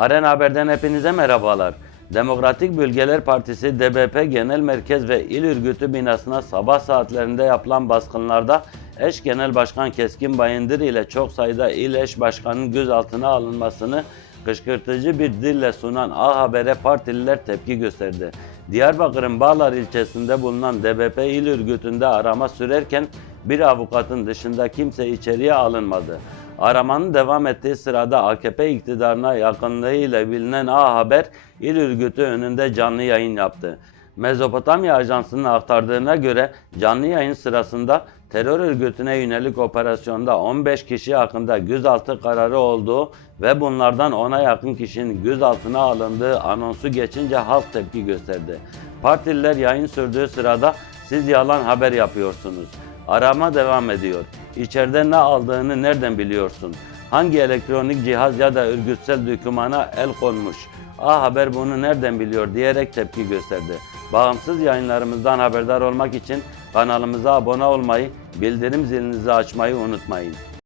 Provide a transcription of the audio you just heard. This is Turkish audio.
Aren Haber'den hepinize merhabalar. Demokratik Bölgeler Partisi DBP Genel Merkez ve İl Örgütü binasına sabah saatlerinde yapılan baskınlarda eş genel başkan Keskin Bayındır ile çok sayıda il eş başkanının gözaltına alınmasını kışkırtıcı bir dille sunan A Haber'e partililer tepki gösterdi. Diyarbakır'ın Bağlar ilçesinde bulunan DBP İl Örgütü'nde arama sürerken bir avukatın dışında kimse içeriye alınmadı. Aramanın devam ettiği sırada AKP iktidarına yakınlığıyla bilinen A Haber, il örgütü önünde canlı yayın yaptı. Mezopotamya Ajansı'nın aktardığına göre canlı yayın sırasında terör örgütüne yönelik operasyonda 15 kişi hakkında gözaltı kararı olduğu ve bunlardan 10'a yakın kişinin gözaltına alındığı anonsu geçince halk tepki gösterdi. Partililer yayın sürdüğü sırada siz yalan haber yapıyorsunuz. Arama devam ediyor. İçeride ne aldığını nereden biliyorsun? Hangi elektronik cihaz ya da örgütsel dokümana el konmuş? A Haber bunu nereden biliyor diyerek tepki gösterdi. Bağımsız yayınlarımızdan haberdar olmak için kanalımıza abone olmayı, bildirim zilinizi açmayı unutmayın.